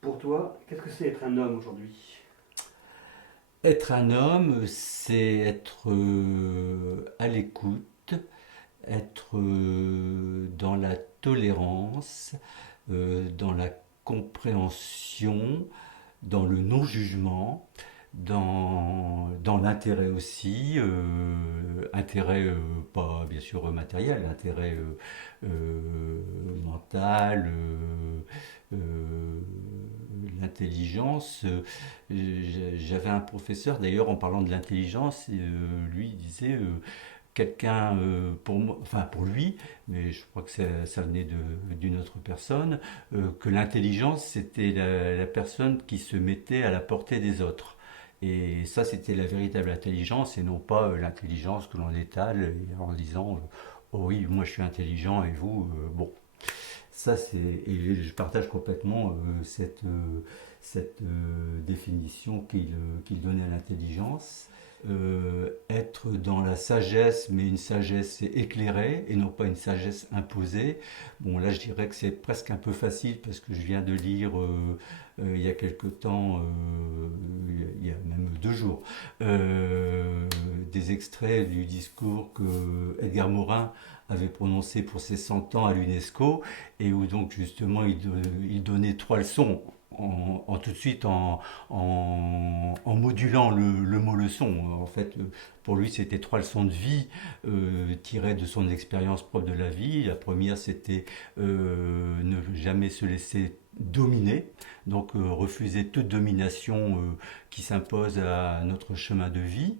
Pour toi, qu'est-ce que c'est être un homme aujourd'hui? Être un homme, c'est être à l'écoute, être dans la tolérance, dans la compréhension, dans le non-jugement, dans l'intérêt aussi, intérêt pas bien sûr matériel, intérêt mental, l'intelligence. J'avais un professeur d'ailleurs en parlant de l'intelligence, lui il disait quelqu'un pour moi, enfin pour lui, mais je crois que ça venait d'une autre personne, que l'intelligence c'était la personne qui se mettait à la portée des autres. Et ça, c'était la véritable intelligence et non pas l'intelligence que l'on étale en disant oh oui, moi je suis intelligent et vous, bon. Ça, c'est, et je partage complètement cette définition qu'il donnait à l'intelligence. Être dans la sagesse, mais une sagesse éclairée et non pas une sagesse imposée. Bon, là, je dirais que c'est presque un peu facile parce que je viens de lire il y a quelque temps, il y a même 2 jours, des extraits du discours que Edgar Morin avait prononcé pour ses 100 ans à l'UNESCO et où donc justement il donnait 3 leçons tout de suite en modulant le mot leçon. En fait, pour lui, c'était 3 leçons de vie tirées de son expérience propre de la vie. La première, c'était ne jamais se laisser dominer, donc refuser toute domination qui s'impose à notre chemin de vie.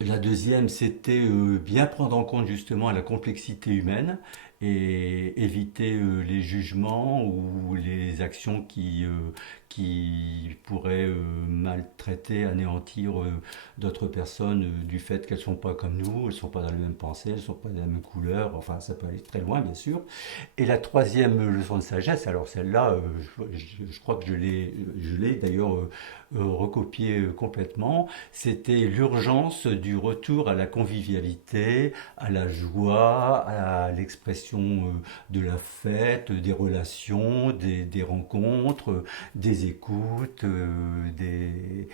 La deuxième, c'était bien prendre en compte justement la complexité humaine et éviter les jugements ou les actions qui pourraient maltraiter, anéantir d'autres personnes du fait qu'elles ne sont pas comme nous, elles ne sont pas dans la même pensée, elles ne sont pas de la même couleur, enfin ça peut aller très loin bien sûr. Et la troisième leçon de sagesse, alors celle-là, je crois que je l'ai d'ailleurs recopiée complètement, c'était l'urgence du retour à la convivialité, à la joie, à l'expression de la fête, des relations, des rencontres, des écoutes, de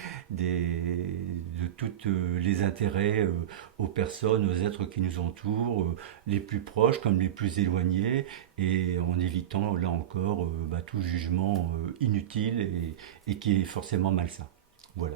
tous les intérêts aux personnes, aux êtres qui nous entourent, les plus proches comme les plus éloignés, et en évitant là encore tout jugement inutile et qui est forcément malsain. Voilà.